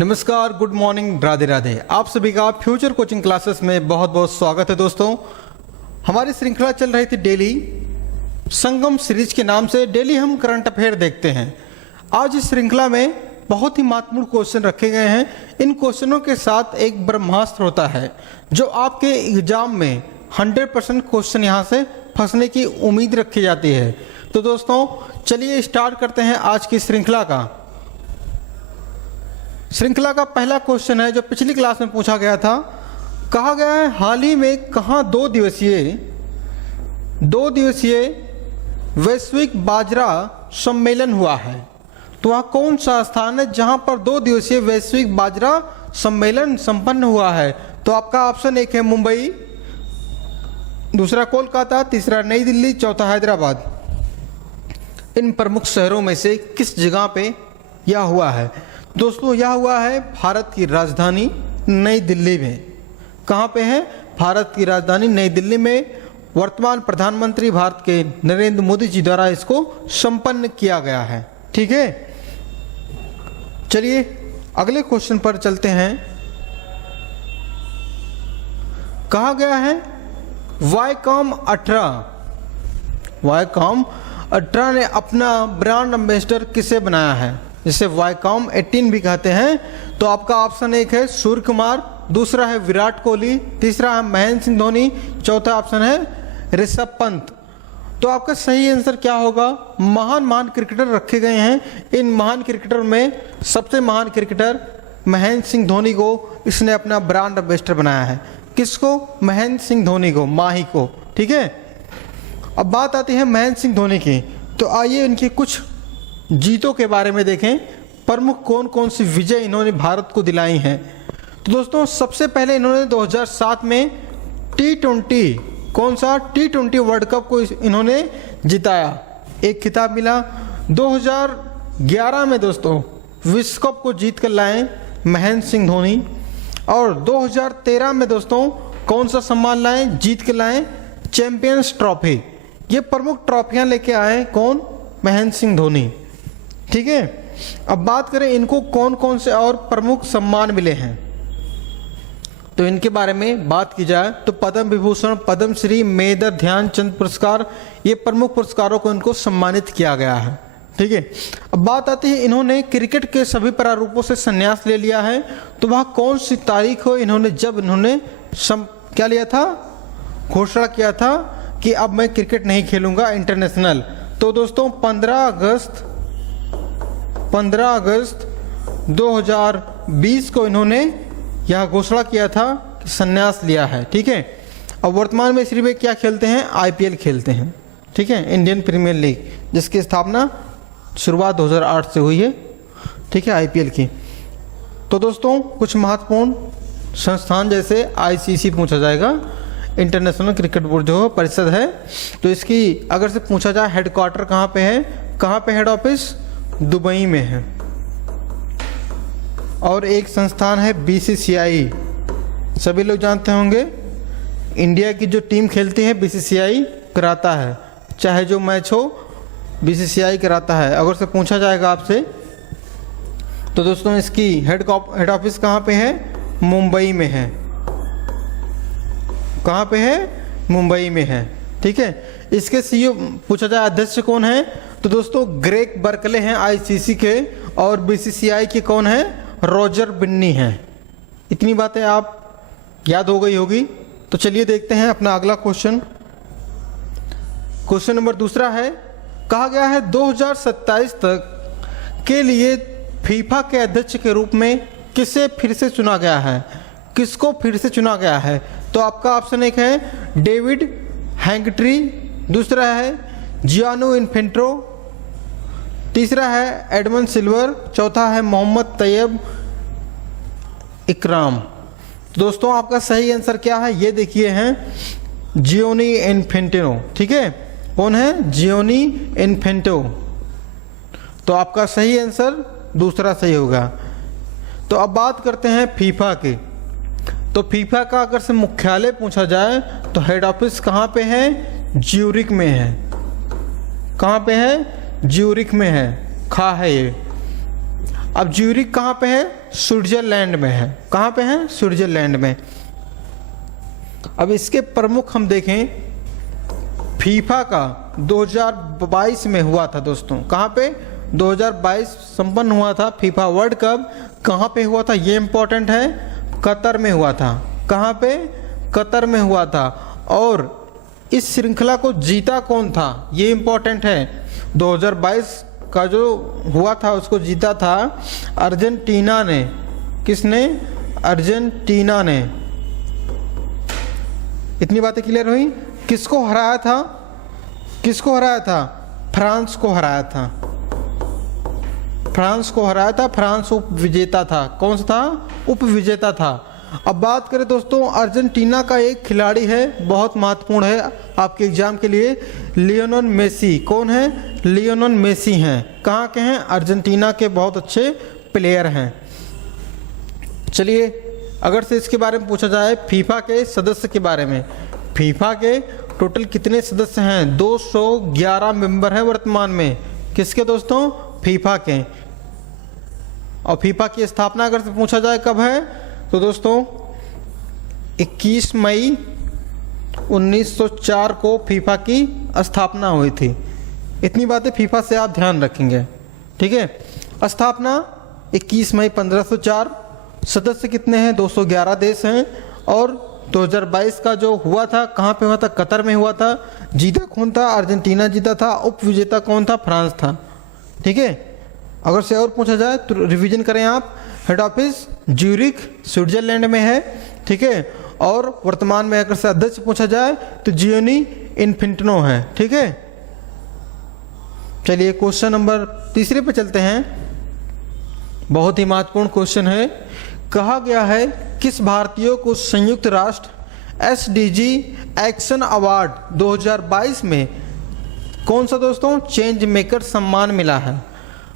नमस्कार, good morning, Radhe Radhe. आप सभी का फ्यूचर कोचिंग क्लासेस में बहुत बहुत स्वागत है। दोस्तों, हमारी श्रृंखला चल रही थी डेली संगम सीरीज के नाम से। डेली हम करंट अफेयर देखते हैं। आज इस श्रृंखला में बहुत ही महत्वपूर्ण क्वेश्चन रखे गए हैं। इन क्वेश्चनों के साथ एक ब्रह्मास्त्र होता है जो आपके एग्जाम में 100% क्वेश्चन यहाँ से फंसने की उम्मीद रखी जाती है। तो दोस्तों, चलिए स्टार्ट करते हैं आज की श्रृंखला का पहला क्वेश्चन है जो पिछली क्लास में पूछा गया था। कहा गया है हाल ही में कहाँ दो दिवसीय वैश्विक बाजरा सम्मेलन हुआ है। तो वह कौन सा स्थान है जहां पर 2 दिवसीय वैश्विक बाजरा सम्मेलन संपन्न हुआ है। तो आपका ऑप्शन एक है मुंबई, दूसरा कोलकाता, तीसरा नई दिल्ली, चौथा हैदराबाद। इन प्रमुख शहरों में से किस जगह पे यह हुआ है। दोस्तों, यह हुआ है भारत की राजधानी नई दिल्ली में। कहाँ पे है? भारत की राजधानी नई दिल्ली में। वर्तमान प्रधानमंत्री भारत के नरेंद्र मोदी जी द्वारा इसको संपन्न किया गया है। ठीक है, चलिए अगले क्वेश्चन पर चलते हैं। कहा गया है वायकॉम 18 ने अपना ब्रांड एम्बेसडर किसे बनाया है, जिसे वायकॉम 18 भी कहते हैं। तो आपका ऑप्शन एक है सूर्य कुमार, दूसरा है विराट कोहली, तीसरा है महेंद्र सिंह धोनी, चौथा ऑप्शन है ऋषभ पंत। तो आपका सही आंसर क्या होगा? महान क्रिकेटर रखे गए हैं। इन महान क्रिकेटर में सबसे महान क्रिकेटर महेंद्र सिंह धोनी को इसने अपना ब्रांड एम्बेसडर बनाया है। किसको? महेंद्र सिंह धोनी को, माही को। ठीक है, अब बात आती है महेंद्र सिंह धोनी की। तो आइए इनकी कुछ जीतों के बारे में देखें। प्रमुख कौन कौन सी विजय इन्होंने भारत को दिलाई हैं। तो दोस्तों, सबसे पहले इन्होंने 2007 में T20 T20 वर्ल्ड कप को इन्होंने जिताया, एक खिताब मिला। 2011 में दोस्तों विश्व कप को जीत कर लाए महेंद्र सिंह धोनी। और 2013 में दोस्तों कौन सा सम्मान लाए? जीत के लाए चैंपियंस ट्रॉफी। ये प्रमुख ट्रॉफियां लेके आए कौन? महेंद्र सिंह धोनी। ठीक है, अब बात करें इनको कौन कौन से और प्रमुख सम्मान मिले हैं। तो इनके बारे में बात की जाए तो पद्म विभूषण, पद्म श्री, मेजर ध्यानचंद पुरस्कार, ये प्रमुख पुरस्कारों को इनको सम्मानित किया गया है। ठीक है, अब बात आती है इन्होंने क्रिकेट के सभी प्रारूपों से संन्यास ले लिया है। तो वह कौन सी तारीख हो जब इन्होंने क्या लिया था? घोषणा किया था कि अब मैं क्रिकेट नहीं खेलूंगा इंटरनेशनल। तो दोस्तों 15 अगस्त 2020 को इन्होंने यह घोषणा किया था कि संन्यास लिया है। ठीक है, अब वर्तमान में श्री वे क्या खेलते हैं? IPL खेलते हैं। ठीक है, इंडियन प्रीमियर लीग, जिसकी स्थापना शुरुआत 2008 से हुई है। ठीक है, IPL की। तो दोस्तों कुछ महत्वपूर्ण संस्थान जैसे ICC पूछा जाएगा, इंटरनेशनल क्रिकेट बोर्ड जो परिषद है। तो इसकी अगर से पूछा जाए हेडक्वार्टर कहाँ पे है, कहाँ पे हेड ऑफिस? दुबई में है। और एक संस्थान है BCCI, सभी लोग जानते होंगे। इंडिया की जो टीम खेलती है BCCI कराता है, चाहे जो मैच हो BCCI कराता है। अगर से पूछा जाएगा आपसे तो दोस्तों इसकी हेड ऑफिस कहाँ पे है? मुंबई में है। कहाँ पे है? मुंबई में है। ठीक है, इसके CEO पूछा जाए अध्यक्ष कौन है? तो दोस्तों ग्रेग बर्कले हैं ICC के, और BCCI के कौन है? रॉजर बिन्नी है। इतनी बातें आप याद हो गई होगी। तो चलिए देखते हैं अपना अगला क्वेश्चन नंबर दूसरा है। कहा गया है 2027 तक के लिए फीफा के अध्यक्ष के रूप में किसे फिर से चुना गया है? किसको फिर से चुना गया है? तो आपका ऑप्शन एक है डेविड हैंगट्री, दूसरा है जियानो इन्फेंट्रो, तीसरा है एडमंड सिल्वर, चौथा है मोहम्मद तैयब इकराम। दोस्तों आपका सही आंसर क्या है? ये देखिए हैं जियोनी इन्फेंटिनो। ठीक है, कौन है? जियोनी इन्फेंटो। तो आपका सही आंसर दूसरा सही होगा। तो अब बात करते हैं फीफा की। तो फीफा का अगर से मुख्यालय पूछा जाए तो हेड ऑफिस कहाँ पे है? ज्यूरिक में है। कहाँ पे है? ज्यूरिक में है, खा है ये। अब ज्यूरिख कहाँ पे है? स्विट्जरलैंड में है। कहाँ पे है? स्विट्जरलैंड में। अब इसके प्रमुख हम देखें, फीफा का 2022 में हुआ था दोस्तों। कहाँ पे? 2022 संपन्न हुआ था फीफा वर्ल्ड कप। कहाँ पे हुआ था? ये इंपॉर्टेंट है, कतर में हुआ था। कहाँ पे? कतर में हुआ था। और इस श्रृंखला को जीता कौन था? ये इंपॉर्टेंट है। 2022 का जो हुआ था उसको जीता था अर्जेंटीना ने। किसने? अर्जेंटीना ने। इतनी बातें क्लियर हुई? किसको हराया था? किसको हराया था? फ्रांस को हराया था। फ्रांस को हराया था। फ्रांस उप विजेता था। कौन सा था? उप विजेता था। अब बात करें दोस्तों, अर्जेंटीना का एक खिलाड़ी है, बहुत महत्वपूर्ण है आपके एग्जाम के लिए, लियोनेल मेसी। कौन है? लियोनेल मेसी हैं। कहाँ के हैं? अर्जेंटीना के बहुत अच्छे प्लेयर हैं। चलिए, अगर से इसके बारे में पूछा जाए, फीफा के सदस्य के बारे में, फीफा के टोटल कितने सदस्य हैं? 211 मेंबर हैं वर्तमान में। किसके दोस्तों? फीफा के। और फीफा की स्थापना अगर से पूछा जाए कब है, तो दोस्तों 21 मई 1904 को फीफा की स्थापना हुई थी। इतनी बातें फीफा से आप ध्यान रखेंगे, ठीक है। स्थापना 21 मई 1504। सदस्य कितने हैं? 211 देश हैं। और 2022 का जो हुआ था, कहाँ पे हुआ था? कतर में हुआ था। जीता कौन था? अर्जेंटीना जीता था। उप विजेता कौन था? फ्रांस था, ठीक है। अगर से और पूछा जाए तो रिवीजन करें आप। हेड ऑफिस ज्यूरिख स्विट्जरलैंड में है, ठीक है। और वर्तमान में अगर से अध्यक्ष पूछा जाए तो जियोनी इन्फेंटिनो है, ठीक है। चलिए क्वेश्चन नंबर 3 पे चलते हैं। बहुत ही महत्वपूर्ण क्वेश्चन है। कहा गया है किस भारतीय को संयुक्त राष्ट्र SDG एक्शन अवार्ड 2022 में कौन सा दोस्तों? चेंज मेकर सम्मान मिला है।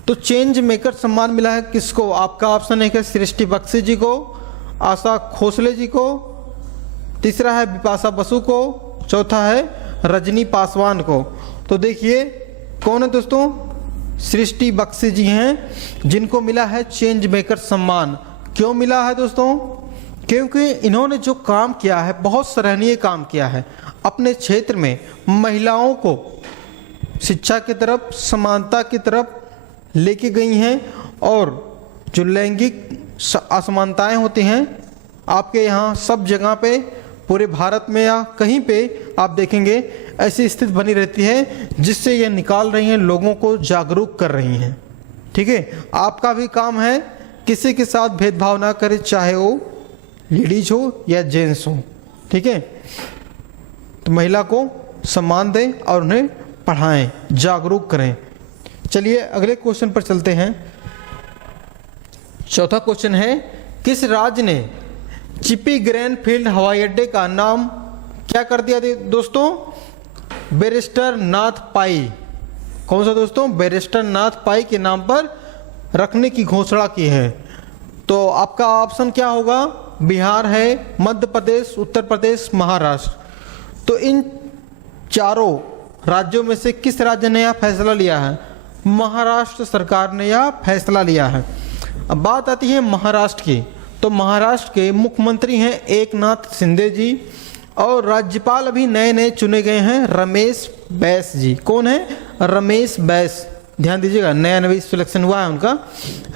तो चेंज मेकर सम्मान मिला है किसको? आपका ऑप्शन एक है सृष्टि बख्शी जी को, आशा खोसले जी को, तीसरा है बिपाशा बसु को, चौथा है रजनी पासवान को। तो देखिए कौन है दोस्तों? सृष्टि बख्शी जी हैं, जिनको मिला है चेंज मेकर सम्मान। क्यों मिला है दोस्तों? क्योंकि इन्होंने जो काम किया है, बहुत सराहनीय काम किया है। अपने क्षेत्र में महिलाओं को शिक्षा की तरफ, समानता की तरफ लेके गई हैं। और जो लैंगिक असमानताएं होती हैं आपके यहाँ सब जगह पे, पूरे भारत में या कहीं पे आप देखेंगे ऐसी स्थिति बनी रहती है, जिससे ये निकाल रही हैं, लोगों को जागरूक कर रही हैं, ठीक है। आपका भी काम है किसी के साथ भेदभाव ना करें, चाहे वो लेडीज हो या जेंट्स हो, ठीक है। तो महिला को सम्मान दें और उन्हें पढ़ाएं, जागरूक करें। चलिए अगले क्वेश्चन पर चलते हैं। चौथा क्वेश्चन है, किस राज्य ने चिपी ग्रैनफील्ड हवाई अड्डे का नाम क्या कर दिया दोस्तों? बैरिस्टर नाथ पाई। कौन सा दोस्तों? बैरिस्टर नाथ पाई के नाम पर रखने की घोषणा की है। तो आपका ऑप्शन क्या होगा? बिहार है, मध्य प्रदेश, उत्तर प्रदेश, महाराष्ट्र। तो इन चारों राज्यों में से किस राज्य ने यह फैसला लिया है? महाराष्ट्र सरकार ने यह फैसला लिया है। अब बात आती है महाराष्ट्र की। तो महाराष्ट्र के मुख्यमंत्री हैं एकनाथ शिंदे जी, और राज्यपाल अभी नए नए चुने गए हैं रमेश बैस जी। कौन है? रमेश बैस। ध्यान दीजिएगा, नया नया सिलेक्शन हुआ है उनका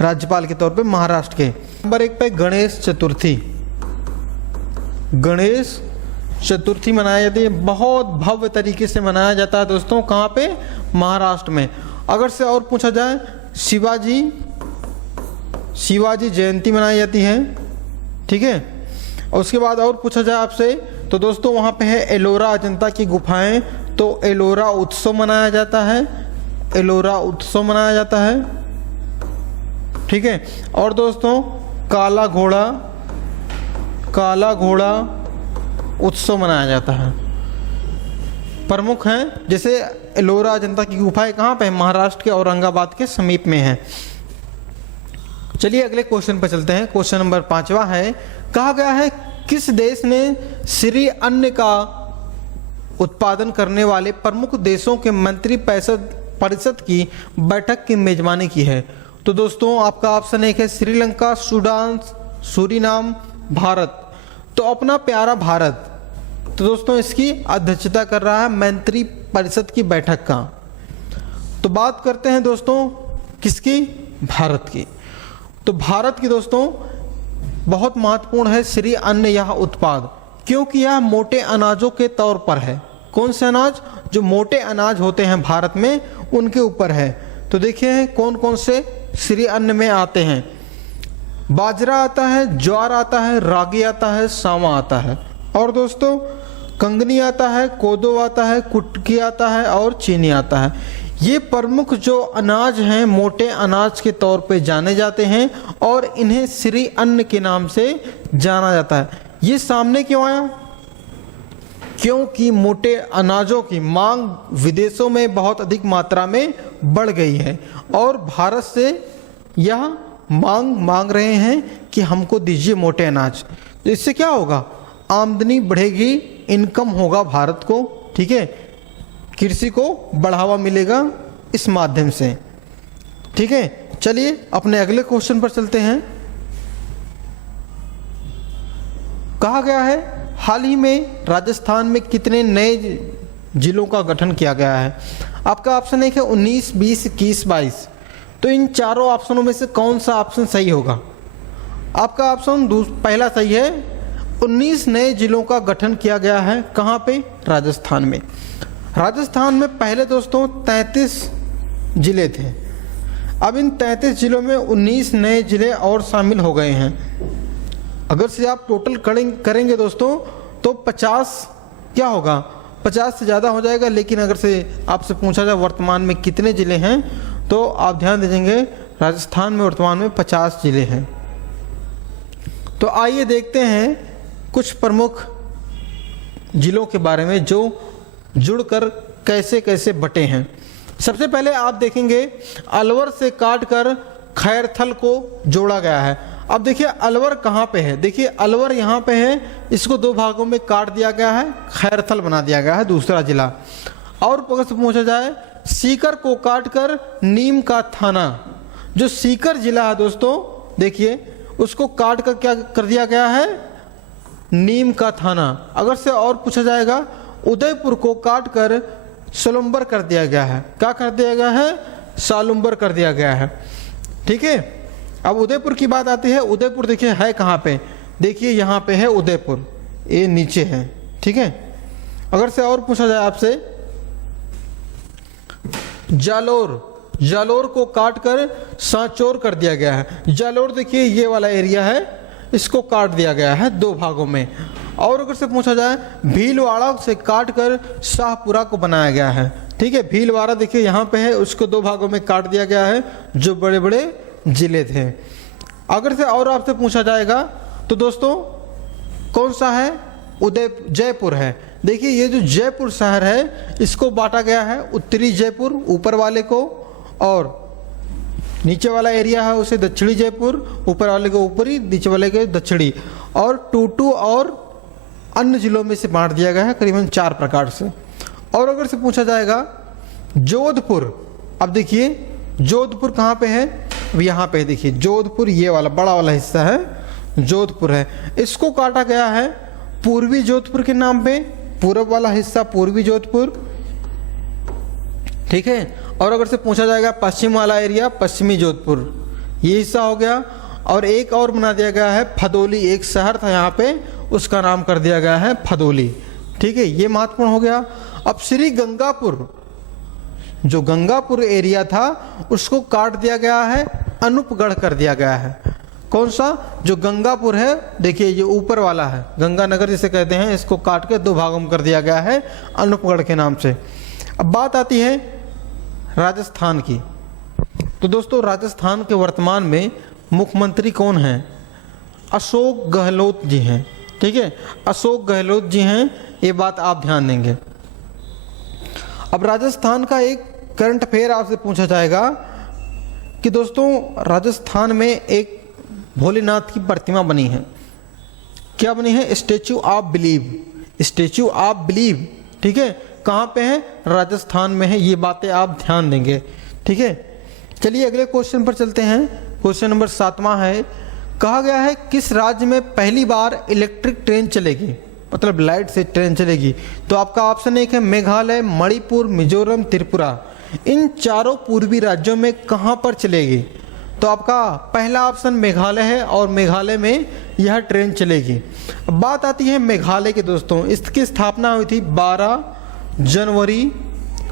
राज्यपाल के तौर पे महाराष्ट्र के। नंबर 1 पे गणेश चतुर्थी। गणेश चतुर्थी मनाया जाती है, बहुत भव्य तरीके से मनाया जाता है दोस्तों। कहाँ पे? महाराष्ट्र में। अगर से और पूछा जाए, शिवाजी जयंती मनाई जाती है, ठीक है। और उसके बाद और पूछा जाए आपसे, तो दोस्तों वहाँ पे है एलोरा अजंता की गुफाएं, तो एलोरा उत्सव मनाया जाता है। एलोरा उत्सव मनाया जाता है, ठीक है। और दोस्तों काला घोड़ा उत्सव मनाया जाता है। प्रमुख हैं, जैसे एलोरा अजंता की गुफाएं कहाँ पे है? महाराष्ट्र के औरंगाबाद के समीप में है। चलिए अगले क्वेश्चन पर चलते हैं। क्वेश्चन नंबर 5वां है, कहा गया है किस देश ने श्री अन्न का उत्पादन करने वाले प्रमुख देशों के मंत्री परिषद की बैठक की मेजबानी की है? तो दोस्तों आपका ऑप्शन एक है श्रीलंका, सूडान, सूरीनाम, भारत। तो अपना प्यारा भारत, तो दोस्तों इसकी अध्यक्षता कर रहा है मंत्री परिषद की बैठक का। तो बात करते हैं दोस्तों किसकी, भारत की। तो भारत की दोस्तों बहुत महत्वपूर्ण है श्री अन्न यह उत्पाद, क्योंकि यह मोटे अनाजों के तौर पर है। कौन से अनाज, जो मोटे अनाज होते हैं भारत में उनके ऊपर है। तो देखिए कौन कौन से श्री अन्न में आते हैं। बाजरा आता है, ज्वार आता है, रागी आता है, सावा आता है, और दोस्तों कंगनी आता है, कोदो आता है, कुटकी आता है और चीनी आता है। ये प्रमुख जो अनाज हैं मोटे अनाज के तौर पे जाने जाते हैं और इन्हें श्री अन्न के नाम से जाना जाता है। ये सामने क्यों आया, क्योंकि मोटे अनाजों की मांग विदेशों में बहुत अधिक मात्रा में बढ़ गई है और भारत से यह मांग रहे हैं कि हमको दीजिए मोटे अनाज। तो इससे क्या होगा, आमदनी बढ़ेगी, इनकम होगा भारत को, ठीक है, कृषि को बढ़ावा मिलेगा इस माध्यम से, ठीक है। चलिए अपने अगले क्वेश्चन पर चलते हैं। कहा गया है हाल ही में राजस्थान में कितने नए जिलों का गठन किया गया है। आपका ऑप्शन एक है 19, 20, 21, 22। तो इन चारों ऑप्शनों में से कौन सा ऑप्शन सही होगा। आपका ऑप्शन पहला सही है, 19 नए जिलों का गठन किया गया है। कहाँ पे, राजस्थान में। राजस्थान में पहले दोस्तों 33 जिले थे, अब इन 33 जिलों में 19 नए जिले और शामिल हो गए हैं। अगर से आप टोटल करेंगे दोस्तों तो 50 क्या होगा, 50 से ज़्यादा हो जाएगा। लेकिन अगर से आपसे पूछा जाए वर्तमान में कितने ज़िले हैं, तो आप ध्यान दीजिएंगे राजस्थान में वर्तमान में 50 ज़िले हैं। तो आइए देखते हैं कुछ प्रमुख जिलों के बारे में जो जुड़कर कैसे कैसे बटे हैं। सबसे पहले आप देखेंगे अलवर से काटकर खैरथल को जोड़ा गया है। अब देखिए अलवर कहाँ पे है, देखिए अलवर यहाँ पे है, इसको दो भागों में काट दिया गया है, खैरथल बना दिया गया है दूसरा जिला। और अगर से पूछा जाए सीकर को काटकर नीम का थाना, जो सीकर जिला है दोस्तों देखिए उसको काट कर क्या कर दिया गया है, नीम का थाना। अगर से और पूछा जाएगा उदयपुर को काटकर सलुम्बर कर दिया गया है। क्या कर दिया गया है, सालुम्बर कर दिया गया है, ठीक है। अब उदयपुर की बात आती है, उदयपुर देखिए है कहाँ पे, देखिए यहाँ पे है उदयपुर, ये नीचे है, ठीक है। अगर से और पूछा जाए आपसे जालोर, जालोर को काटकर सांचौर कर दिया गया है। जालोर देखिए ये वाला एरिया है, इसको काट दिया गया है दो भागों में। और अगर से पूछा जाए भीलवाड़ा से काटकर शाहपुरा को बनाया गया है, ठीक है। भीलवाड़ा देखिए यहाँ पे है, उसको दो भागों में काट दिया गया है, जो बड़े बड़े जिले थे। अगर से और आपसे पूछा जाएगा तो दोस्तों कौन सा है, जयपुर है। देखिए ये जो जयपुर शहर है इसको बांटा गया है, उत्तरी जयपुर ऊपर वाले को, और नीचे वाला एरिया है उसे दक्षिणी जयपुर, ऊपर वाले को ऊपरी, नीचे वाले को दक्षिणी, और टूटू और अन्य जिलों में से बांट दिया गया है करीबन 4 प्रकार से। और अगर से पूछा जाएगा जोधपुर, अब देखिए जोधपुर कहाँ पे है, यहाँ पे देखिए जोधपुर, ये वाला बड़ा वाला हिस्सा है जोधपुर है, इसको काटा गया है पूर्वी जोधपुर के नाम पे, पूर्व वाला हिस्सा पूर्वी जोधपुर, ठीक है। और अगर से पूछा जाएगा पश्चिम वाला एरिया पश्चिमी जोधपुर, ये हिस्सा हो गया। और एक और बना दिया गया है फदोली, एक शहर था यहाँ पे उसका नाम कर दिया गया है फदोली, ठीक है, ये महत्वपूर्ण हो गया। अब श्री गंगापुर, जो गंगापुर एरिया था उसको काट दिया गया है, अनूपगढ़ कर दिया गया है। कौन सा, जो गंगापुर है देखिए ये ऊपर वाला है, गंगानगर जिसे कहते हैं, इसको काट के दो भागों में कर दिया गया है अनूपगढ़ के नाम से। अब बात आती है राजस्थान की। तो दोस्तों राजस्थान के वर्तमान में मुख्यमंत्री कौन हैं, अशोक गहलोत जी हैं, ठीक है, अशोक गहलोत जी हैं, ये बात आप ध्यान देंगे। अब राजस्थान का एक करंट अफेयर आपसे पूछा जाएगा कि दोस्तों राजस्थान में एक भोलेनाथ की प्रतिमा बनी है, क्या बनी है, statue of believe, statue of believe, ठीक है, कहाँ पे है, राजस्थान में है। ये बातें आप ध्यान देंगे, ठीक है। चलिए अगले क्वेश्चन पर चलते हैं। क्वेश्चन नंबर 7वां है, कहा गया है किस राज्य में पहली बार इलेक्ट्रिक ट्रेन चलेगी, मतलब लाइट से ट्रेन चलेगी। तो आपका ऑप्शन एक है मेघालय, मणिपुर, मिजोरम, त्रिपुरा। इन चारों पूर्वी राज्यों में कहां पर चलेगी? तो आपका पहला ऑप्शन मेघालय है और मेघालय में यह ट्रेन चलेगी। अब बात आती है मेघालय के दोस्तों, इसकी स्थापना हुई थी 12 जनवरी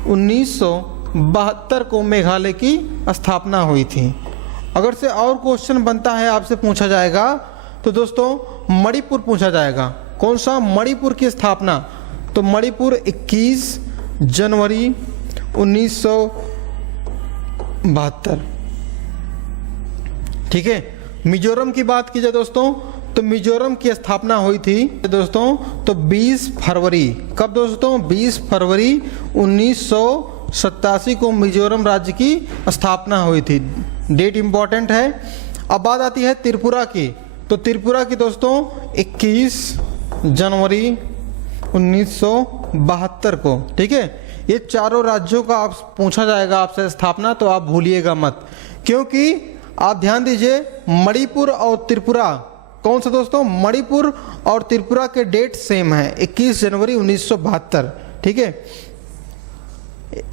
1972 को मेघालय की स्थापना हुई थी। अगर से और क्वेश्चन बनता है आपसे पूछा जाएगा तो दोस्तों मणिपुर पूछा जाएगा। कौन सा? मणिपुर की स्थापना। तो मणिपुर 21 जनवरी 1972। ठीक है। मिजोरम की बात की जाए दोस्तों तो मिजोरम की स्थापना हुई थी दोस्तों तो 20 फरवरी। कब दोस्तों? 20 फरवरी 1987 को मिजोरम राज्य की स्थापना हुई थी। डेट इंपॉर्टेंट है। अब बात आती है त्रिपुरा की। तो त्रिपुरा की दोस्तों 21 जनवरी 1972 को। ठीक है। ये चारों राज्यों का आप पूछा जाएगा आपसे स्थापना, तो आप भूलिएगा मत, क्योंकि आप ध्यान दीजिए मणिपुर और त्रिपुरा, कौन सा दोस्तों? मणिपुर और त्रिपुरा के डेट सेम है, 21 जनवरी 1972। ठीक है।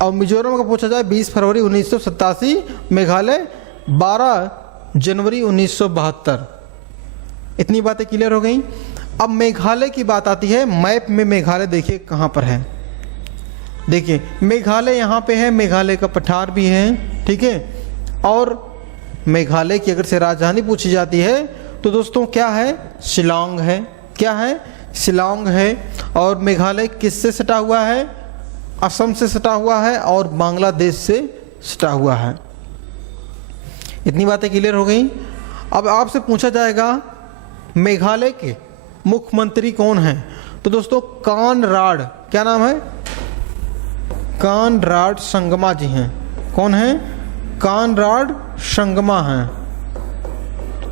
और मिजोरम का पूछा जाए 20 फरवरी 1987, मेघालय 12 जनवरी 1972। इतनी बातें क्लियर हो गई। अब मेघालय की बात आती है। मैप में मेघालय देखिए कहाँ पर है। देखिए मेघालय यहाँ पे है, मेघालय का पठार भी है। ठीक है। और मेघालय की अगर से राजधानी पूछी जाती है तो दोस्तों क्या है? शिलांग है। क्या है? शिलांग है। और मेघालय किससे सटा हुआ है? असम से सटा हुआ है और बांग्लादेश से सटा हुआ है। इतनी बातें क्लियर हो गई। अब आपसे पूछा जाएगा मेघालय के मुख्यमंत्री कौन हैं? तो दोस्तों कानराड, क्या नाम है? कानराड संगमा जी हैं। कौन है? कानराड संगमा हैं।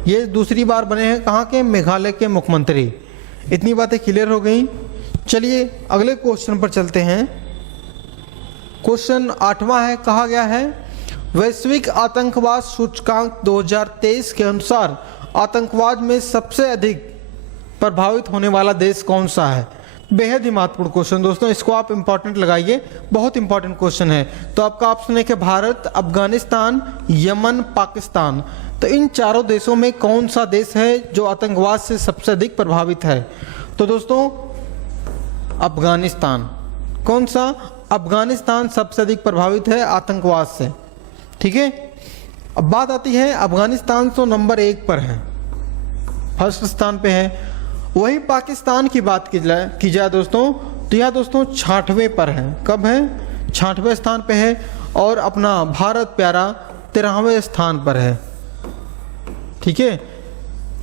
ये दूसरी बार बने हैं कहाँ के? मेघालय के मुख्यमंत्री। इतनी बातें क्लियर हो गई। चलिए अगले क्वेश्चन पर चलते हैं। क्वेश्चन 8वां है, कहा गया है वैश्विक आतंकवाद सूचकांक 2023 के अनुसार आतंकवाद में सबसे अधिक प्रभावित होने वाला देश कौन सा है? बेहद ही महत्वपूर्ण क्वेश्चन दोस्तों, इसको आप इंपॉर्टेंट लगाइए, बहुत इंपॉर्टेंट क्वेश्चन है। तो आपका ऑप्शन है कि भारत, अफगानिस्तान, यमन, पाकिस्तान। तो इन चारों देशों में कौन सा देश है जो आतंकवाद से सबसे अधिक प्रभावित है? तो दोस्तों अफगानिस्तान। कौन सा? अफगानिस्तान सबसे अधिक प्रभावित है आतंकवाद से। ठीक है। अब बात आती है अफगानिस्तान तो नंबर 1 पर है, फर्स्ट स्थान पे है। वहीं पाकिस्तान की बात की जाए दोस्तों तो यह दोस्तों 66वें पर है। कब है? 66वें स्थान पे है। और अपना भारत प्यारा 13वें स्थान पर है। ठीक है।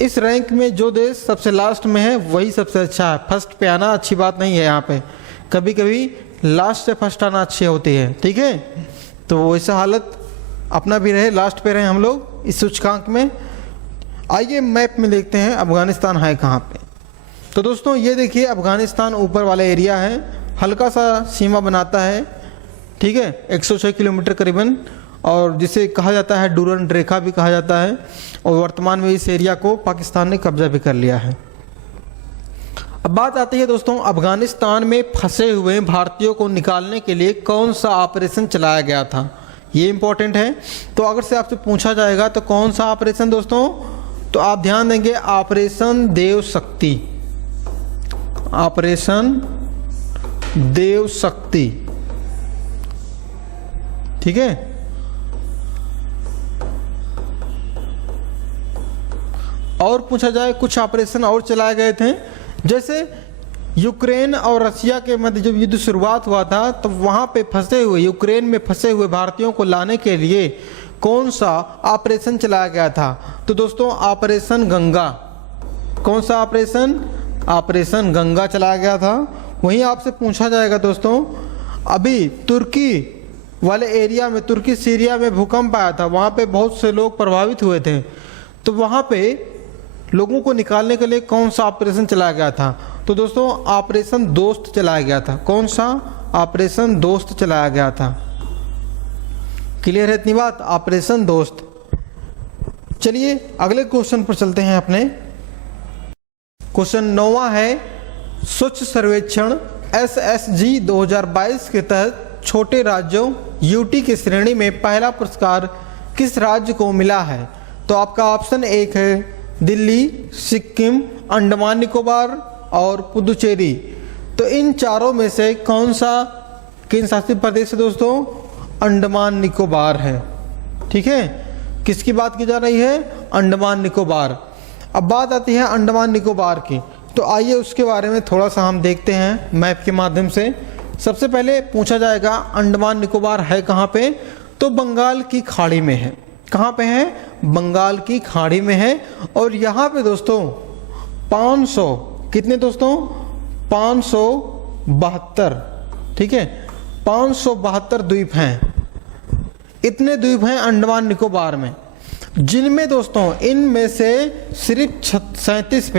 इस रैंक में जो देश सबसे लास्ट में है वही सबसे अच्छा है। फर्स्ट पे आना अच्छी बात नहीं है। यहाँ पे कभी कभी लास्ट से फर्स्ट आना अच्छी होती है। ठीक है। तो वैसा हालत अपना भी रहे, लास्ट पे रहे हम लोग इस सूचकांक में। आइए मैप में देखते हैं अफगानिस्तान है कहाँ पे। तो दोस्तों ये देखिए अफगानिस्तान ऊपर वाला एरिया है, हल्का सा सीमा बनाता है। ठीक है। 106 किलोमीटर करीबन, और जिसे कहा जाता है डूरंड रेखा भी कहा जाता है। और वर्तमान में इस एरिया को पाकिस्तान ने कब्जा भी कर लिया है। अब बात आती है दोस्तों अफगानिस्तान में फंसे हुए भारतीयों को निकालने के लिए कौन सा ऑपरेशन चलाया गया था? ये इंपॉर्टेंट है। तो अगर से आपसे पूछा जाएगा तो कौन सा ऑपरेशन दोस्तों? तो आप ध्यान देंगे ऑपरेशन देव शक्ति। ऑपरेशन देव शक्ति। ठीक है। और पूछा जाए कुछ ऑपरेशन और चलाए गए थे, जैसे यूक्रेन और रशिया के मध्य जब युद्ध शुरुआत हुआ था तो वहां पे फंसे हुए, यूक्रेन में फंसे हुए भारतीयों को लाने के लिए कौन सा ऑपरेशन चलाया गया था? तो दोस्तों ऑपरेशन गंगा। कौन सा ऑपरेशन? ऑपरेशन गंगा चलाया गया था। वहीं आपसे पूछा जाएगा दोस्तों अभी तुर्की वाले एरिया में, तुर्की सीरिया में भूकंप आया था, वहाँ पे बहुत से लोग प्रभावित हुए थे। तो वहाँ पे लोगों को निकालने के लिए कौन सा ऑपरेशन चलाया गया था? तो दोस्तों ऑपरेशन दोस्त चलाया गया था। कौन सा? ऑपरेशन दोस्त चलाया गया था। क्लियर है इतनी बात? ऑपरेशन दोस्त। चलिए अगले क्वेश्चन पर चलते हैं अपने। क्वेश्चन 9वां है, स्वच्छ सर्वेक्षण SSG 2022 के तहत छोटे राज्यों यूटी की श्रेणी में पहला पुरस्कार किस राज्य को मिला है? तो आपका ऑप्शन 1 है दिल्ली, सिक्किम, अंडमान निकोबार और पुदुचेरी। तो इन चारों में से कौन सा केंद्र शासित प्रदेश है दोस्तों? अंडमान निकोबार है। ठीक है, किसकी बात की जा रही है? अंडमान निकोबार। अब बात आती है अंडमान निकोबार की, तो आइए उसके बारे में थोड़ा सा हम देखते हैं मैप के माध्यम से। सबसे पहले पूछा जाएगा अंडमान निकोबार है कहाँ पे? तो बंगाल की खाड़ी में है। कहाँ पे है? बंगाल की खाड़ी में है। और यहाँ पे दोस्तों 500, कितने दोस्तों? 572, ठीक है, 572 द्वीप हैं। इतने द्वीप हैं अंडमान निकोबार में, जिनमें दोस्तों इनमें से सिर्फ 37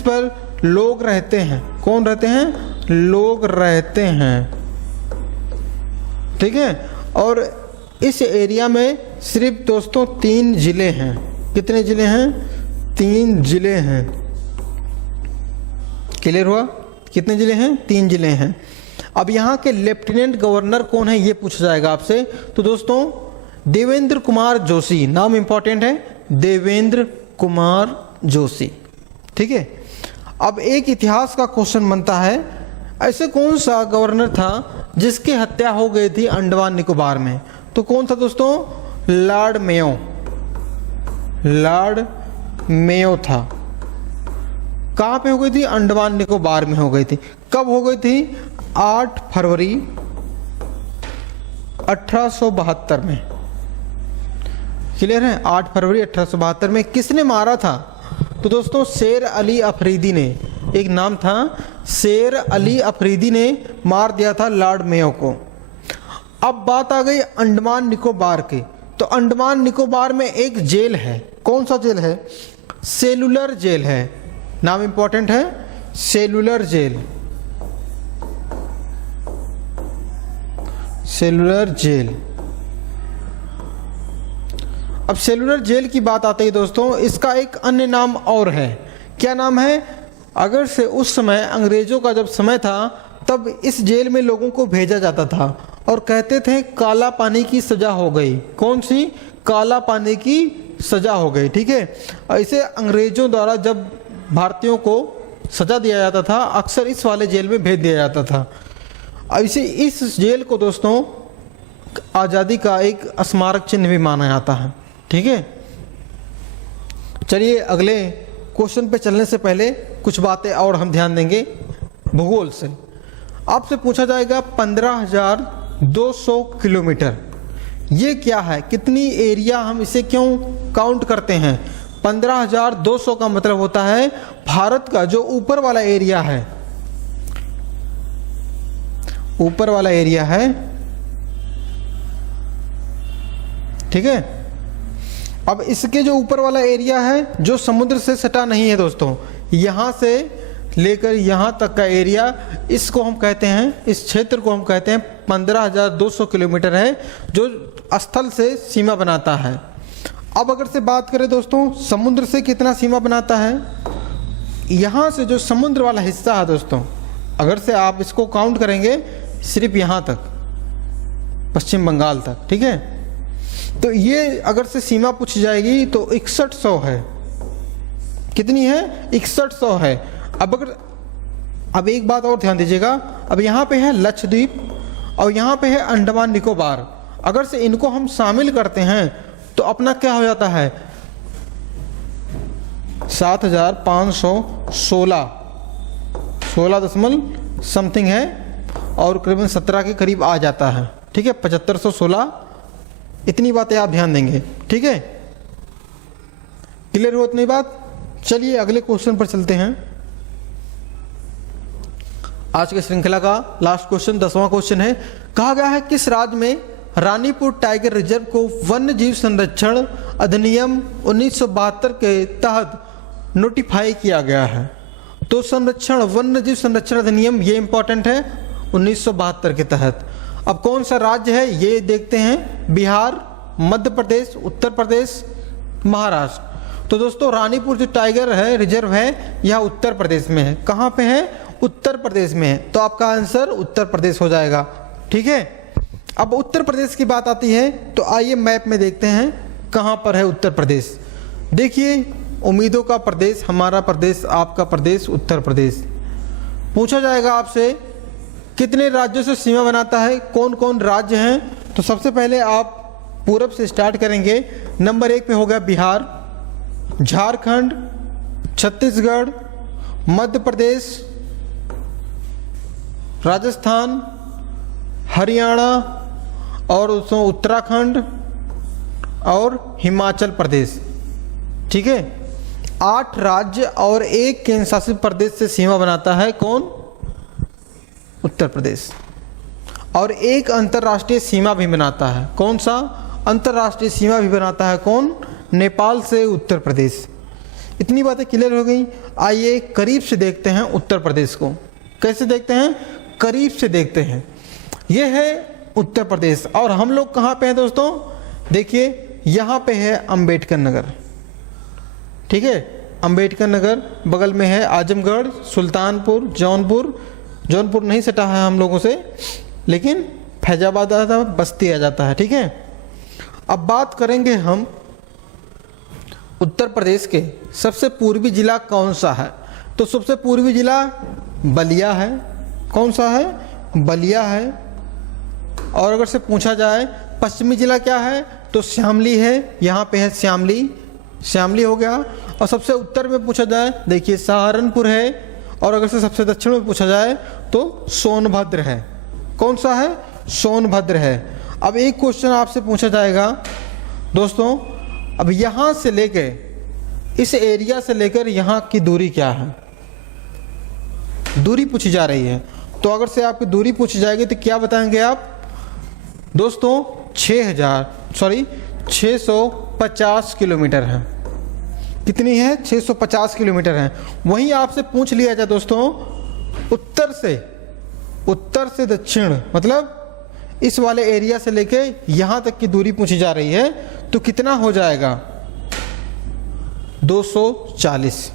पर लोग रहते हैं। कौन रहते हैं? लोग रहते हैं। ठीक है, और इस एरिया में सिर्फ दोस्तों 3 जिले हैं। कितने जिले हैं? 3 जिले हैं। क्लियर हुआ? कितने जिले हैं? 3 जिले हैं। अब यहाँ के लेफ्टिनेंट गवर्नर कौन है ये पूछा जाएगा आपसे। तो दोस्तों देवेंद्र कुमार जोशी, नाम इंपॉर्टेंट है, देवेंद्र कुमार जोशी। ठीक है, अब एक इतिहास का क्वेश्चन बनता है, ऐसे कौन सा गवर्नर था जिसकी हत्या हो गई थी अंडमान निकोबार में? तो कौन था दोस्तों? Lord Mayo. लॉर्ड मेयो था। कहाँ पे हो गई थी? अंडमान निकोबार में हो गई थी। कब हो गई थी? 8 फरवरी 1872 में। क्लियर है? 8 फरवरी 1872 में। किसने मारा था? तो दोस्तों शेर अली अफरीदी ने, एक नाम था शेर अली अफरीदी ने मार दिया था लॉर्ड मेयो को। अब बात आ गई अंडमान निकोबार की। तो अंडमान निकोबार में एक जेल है। कौन सा जेल है? सेलुलर जेल है। नाम इंपॉर्टेंट है, सेलुलर जेल। Cellular jail. अब सेलुलर जेल की बात आती है दोस्तों, इसका एक अन्य नाम और है। क्या नाम है? अगर से उस समय अंग्रेजों का जब समय था तब इस जेल में लोगों को भेजा जाता था और कहते थे काला पानी की सजा हो गई। कौन सी? काला पानी की सजा हो गई। ठीक है, ऐसे अंग्रेजों द्वारा जब भारतीयों को सजा दिया जाता था अक्सर इस वाले जेल में भेज दिया जाता था। ऐसे इस जेल को दोस्तों आज़ादी का एक स्मारक चिन्ह भी माना जाता है। ठीक है, चलिए अगले क्वेश्चन पे चलने से पहले कुछ बातें और हम ध्यान देंगे भूगोल से। आपसे पूछा जाएगा 15,200 किलोमीटर ये क्या है? कितनी एरिया हम इसे क्यों काउंट करते हैं? 15,200 का मतलब होता है भारत का जो ऊपर वाला एरिया है, ऊपर वाला एरिया है। ठीक है, अब इसके जो ऊपर वाला एरिया है जो समुद्र से सटा नहीं है दोस्तों, यहां से लेकर यहां तक का एरिया, इसको हम कहते हैं, इस क्षेत्र को हम कहते हैं 15,200 किलोमीटर है, जो स्थल से सीमा बनाता है। अब अगर से बात करें दोस्तों समुद्र से कितना सीमा बनाता है, यहाँ से जो समुद्र वाला हिस्सा है दोस्तों, अगर से आप इसको काउंट करेंगे सिर्फ यहाँ तक, पश्चिम बंगाल तक। ठीक है, तो ये अगर से सीमा पूछी जाएगी तो 6100 है। कितनी है? 6100 है। अब एक बात और ध्यान दीजिएगा, अब यहाँ पे है लक्षद्वीप और यहाँ पे है अंडमान निकोबार। अगर से इनको हम शामिल करते हैं तो अपना क्या हो जाता है? 7,516, 16 दशमलव समथिंग है और करीबन 17 के करीब आ जाता है। ठीक है, 7516, इतनी बातें आप ध्यान देंगे। ठीक है, क्लियर हो इतनी बात? चलिए अगले क्वेश्चन पर चलते हैं। आज के श्रृंखला का लास्ट क्वेश्चन 10वां क्वेश्चन है। कहा गया है किस राज्य में रानीपुर टाइगर रिजर्व को वन्य जीव संरक्षण अधिनियम 1972 के तहत नोटिफाई किया गया है? तो संरक्षण, वन्य जीव संरक्षण अधिनियम, ये इंपॉर्टेंट है, 1972 के तहत। अब कौन सा राज्य है ये देखते हैं, बिहार, मध्य प्रदेश, उत्तर प्रदेश, महाराष्ट्र। तो दोस्तों रानीपुर जो टाइगर है रिजर्व है यह उत्तर प्रदेश में है। कहाँ पे है? उत्तर प्रदेश में है। तो आपका आंसर उत्तर प्रदेश हो जाएगा। ठीक है, अब उत्तर प्रदेश की बात आती है तो आइए मैप में देखते हैं कहाँ पर है उत्तर प्रदेश। देखिए, उम्मीदों का प्रदेश, हमारा प्रदेश, आपका प्रदेश उत्तर प्रदेश। पूछा जाएगा आपसे कितने राज्यों से सीमा बनाता है, कौन कौन राज्य हैं। तो सबसे पहले आप पूरब से स्टार्ट करेंगे। नंबर 1 पे होगा बिहार, झारखंड, छत्तीसगढ़, मध्य प्रदेश, राजस्थान, हरियाणा और उसमें उत्तराखंड और हिमाचल प्रदेश। ठीक है, 8 राज्य और 1 केंद्र शासित प्रदेश से सीमा बनाता है कौन? उत्तर प्रदेश। और 1 अंतर्राष्ट्रीय सीमा भी बनाता है। कौन सा? अंतर्राष्ट्रीय सीमा भी बनाता है कौन? नेपाल से उत्तर प्रदेश। इतनी बातें क्लियर हो गई। आइए करीब से देखते हैं उत्तर प्रदेश को। कैसे देखते हैं? करीब से देखते हैं। यह है उत्तर प्रदेश और हम लोग कहाँ पे हैं दोस्तों? देखिए यहाँ पे है अंबेडकर नगर। ठीक है, अंबेडकर नगर, बगल में है आजमगढ़, सुल्तानपुर, जौनपुर। जौनपुर नहीं सटा है हम लोगों से, लेकिन फैजाबाद आता है, बस्ती आ जाता है। ठीक है, अब बात करेंगे हम उत्तर प्रदेश के सबसे पूर्वी जिला कौन सा है। तो सबसे पूर्वी जिला बलिया है। कौन सा है? बलिया है। और अगर से पूछा जाए पश्चिमी जिला क्या है तो श्यामली है। यहाँ पे है श्यामली, श्यामली हो गया। और सबसे उत्तर में पूछा जाए, देखिए सहारनपुर है। और अगर से सबसे दक्षिण में पूछा जाए तो सोनभद्र है। कौन सा है? सोनभद्र है। अब एक क्वेश्चन आपसे पूछा जाएगा दोस्तों, अब यहाँ से लेके इस एरिया से लेकर यहाँ की दूरी क्या है? दूरी पूछी जा रही है। तो अगर से आपकी दूरी पूछी जाएगी तो क्या बताएंगे आप दोस्तों? 650 किलोमीटर है। कितनी है? 650 किलोमीटर है। वहीं आपसे पूछ लिया जाए दोस्तों उत्तर से दक्षिण, मतलब इस वाले एरिया से लेके यहां तक की दूरी पूछी जा रही है तो कितना हो जाएगा? 240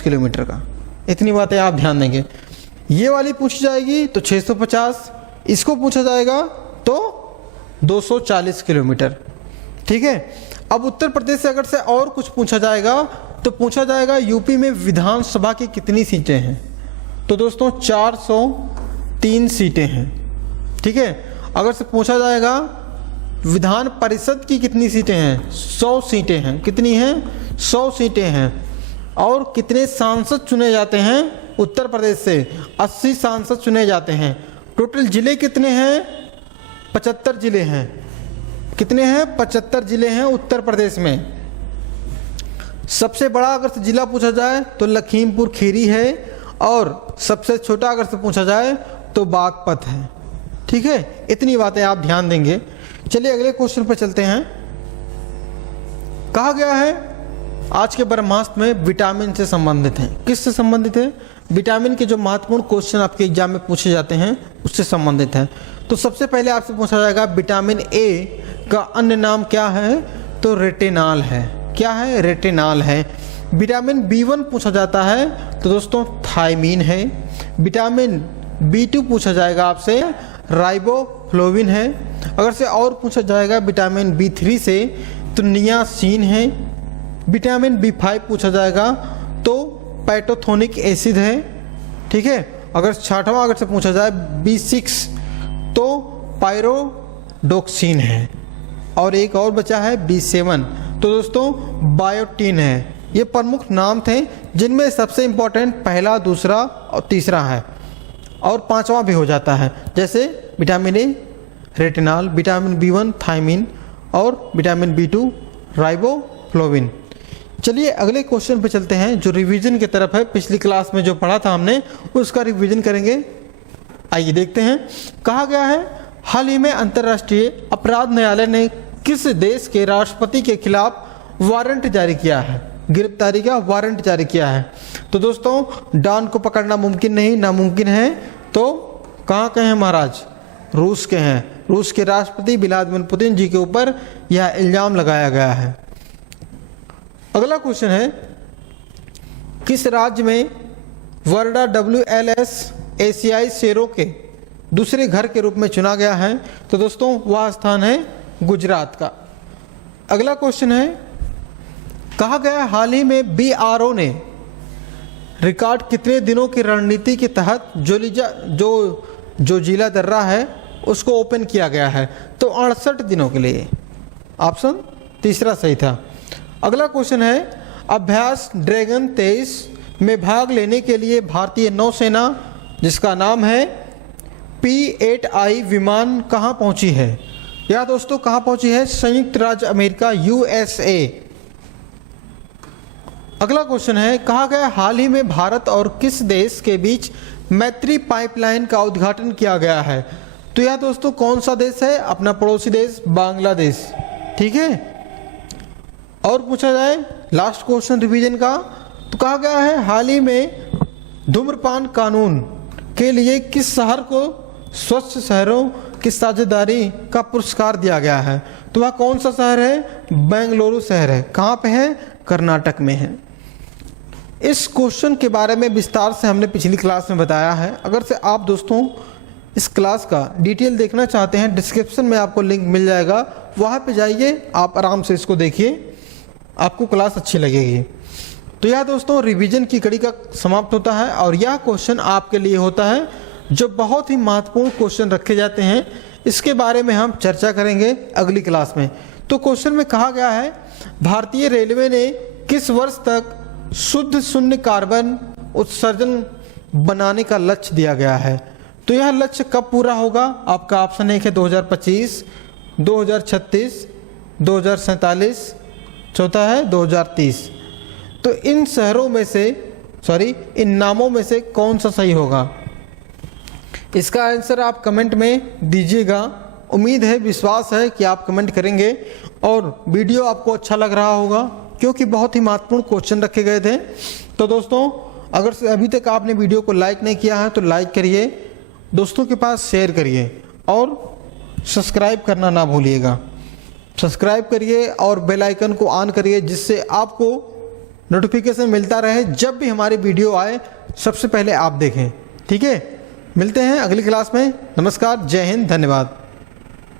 किलोमीटर का। इतनी बातें आप ध्यान देंगे। ये वाली पूछी जाएगी तो 650, इसको पूछा जाएगा तो 240 किलोमीटर। ठीक है, अब उत्तर प्रदेश से अगर से और कुछ पूछा जाएगा तो पूछा जाएगा यूपी में विधानसभा की कितनी सीटें हैं। तो दोस्तों 403 सीटें हैं। ठीक है, अगर से पूछा जाएगा विधान परिषद की कितनी सीटें हैं, 100 सीटें हैं। कितनी हैं? 100 सीटें हैं। और कितने सांसद चुने जाते हैं उत्तर प्रदेश से? 80 सांसद चुने जाते हैं। टोटल जिले कितने हैं? 75 जिले हैं। कितने हैं? 75 जिले हैं उत्तर प्रदेश में। सबसे बड़ा अगर से जिला पूछा जाए तो लखीमपुर खीरी है। और सबसे छोटा अगर से पूछा जाए तो बागपत है। ठीक है, इतनी बातें आप ध्यान देंगे। चलिए अगले क्वेश्चन पर चलते हैं। कहा गया है आज के ब्रह्मास्त्र में विटामिन से संबंधित है। किससे संबंधित है? विटामिन के जो महत्वपूर्ण क्वेश्चन आपके एग्जाम में पूछे जाते हैं उससे संबंधित है। तो सबसे पहले आपसे पूछा जाएगा विटामिन ए का अन्य नाम क्या है? तो रेटिनॉल है। क्या है? रेटिनॉल है। विटामिन B1 पूछा जाता है तो दोस्तों थायमीन है। विटामिन B2 पूछा जाएगा आपसे, राइबोफ्लोविन है। अगर से और पूछा जाएगा विटामिन B3 से तो नियासिन है। विटामिन B5 पूछा जाएगा तो पैटोथोनिक एसिड है। ठीक है, अगर छठवां अगर से पूछा जाए B6 तो पायरोडोक्सिन है। और एक और बचा है B7 तो दोस्तों बायोटीन है। ये प्रमुख नाम थे जिनमें सबसे इम्पोर्टेंट पहला, दूसरा और तीसरा है और पांचवा भी हो जाता है, जैसे vitamin A retinol, vitamin B1 thiamine और विटामिन B2 राइबोफ्लोविन। चलिए अगले क्वेश्चन पे चलते हैं जो रिवीजन की तरफ है। पिछली क्लास में जो पढ़ा था हमने उसका रिवीजन करेंगे। आइए देखते हैं। कहा गया है हाल ही में अंतर्राष्ट्रीय अपराध न्यायालय ने किस देश के राष्ट्रपति के खिलाफ वारंट जारी किया है? गिरफ्तारी का वारंट जारी किया है। तो दोस्तों डॉन को पकड़ना मुमकिन नहीं, नामुमकिन है। तो कहाँ के हैं महाराज? रूस के हैं। रूस के राष्ट्रपति व्लादिमीर पुतिन जी के ऊपर यह इल्जाम लगाया गया है। अगला क्वेश्चन है, किस राज्य में वर्डा WLS एशियाई शेरों के दूसरे घर के रूप में चुना गया है? तो दोस्तों वह स्थान है गुजरात का। अगला क्वेश्चन है, कहा गया हाल ही में BRO ने रिकॉर्ड कितने दिनों की रणनीति के तहत जो जिला दर्रा है उसको ओपन किया गया है? तो 68 दिनों के लिए। ऑप्शन तीसरा सही था। अगला क्वेश्चन है, अभ्यास ड्रैगन 23 में भाग लेने के लिए भारतीय नौसेना जिसका नाम है P-8I विमान कहाँ पहुंची है? या दोस्तों कहाँ पहुंची है? संयुक्त राज्य अमेरिका USA। अगला क्वेश्चन है, कहा गया हाल ही में भारत और किस देश के बीच मैत्री पाइपलाइन का उद्घाटन किया गया है? तो यह दोस्तों कौन सा देश है? अपना पड़ोसी देश बांग्लादेश। ठीक है। और पूछा जाए लास्ट क्वेश्चन रिवीजन का, तो कहा गया है हाल ही में धूम्रपान कानून के लिए किस शहर को स्वच्छ शहरों की साझेदारी का पुरस्कार दिया गया है? तो वह कौन सा शहर है? बेंगलुरु शहर है। कहाँ पे है? कर्नाटक में है। इस क्वेश्चन के बारे में विस्तार से हमने पिछली क्लास में बताया है। अगर से आप दोस्तों इस क्लास का डिटेल देखना चाहते हैं, डिस्क्रिप्शन में आपको लिंक मिल जाएगा, वहाँ पे जाइए, आप आराम से इसको देखिए, आपको क्लास अच्छी लगेगी। तो यह दोस्तों रिवीजन की कड़ी का समाप्त होता है और यह क्वेश्चन आपके लिए होता है जो बहुत ही महत्वपूर्ण क्वेश्चन रखे जाते हैं। इसके बारे में हम चर्चा करेंगे अगली क्लास में। तो क्वेश्चन में कहा गया है, भारतीय रेलवे ने किस वर्ष तक शुद्ध शून्य कार्बन उत्सर्जन बनाने का लक्ष्य दिया गया है? तो यह लक्ष्य कब पूरा होगा? आपका ऑप्शन एक है 2025, 2036, 2047, चौथा है 2030। तो इन शहरों में से इन नामों में से कौन सा सही होगा? इसका आंसर आप कमेंट में दीजिएगा। उम्मीद है, विश्वास है कि आप कमेंट करेंगे और वीडियो आपको अच्छा लग रहा होगा क्योंकि बहुत ही महत्वपूर्ण क्वेश्चन रखे गए थे। तो दोस्तों अगर अभी तक आपने वीडियो को लाइक नहीं किया है तो लाइक करिए, दोस्तों के पास शेयर करिए और सब्सक्राइब करना ना भूलिएगा। सब्सक्राइब करिए और बेल आइकन को ऑन करिए जिससे आपको नोटिफिकेशन मिलता रहे, जब भी हमारी वीडियो आए सबसे पहले आप देखें। ठीक है, मिलते हैं अगली क्लास में। नमस्कार, जय हिंद, धन्यवाद।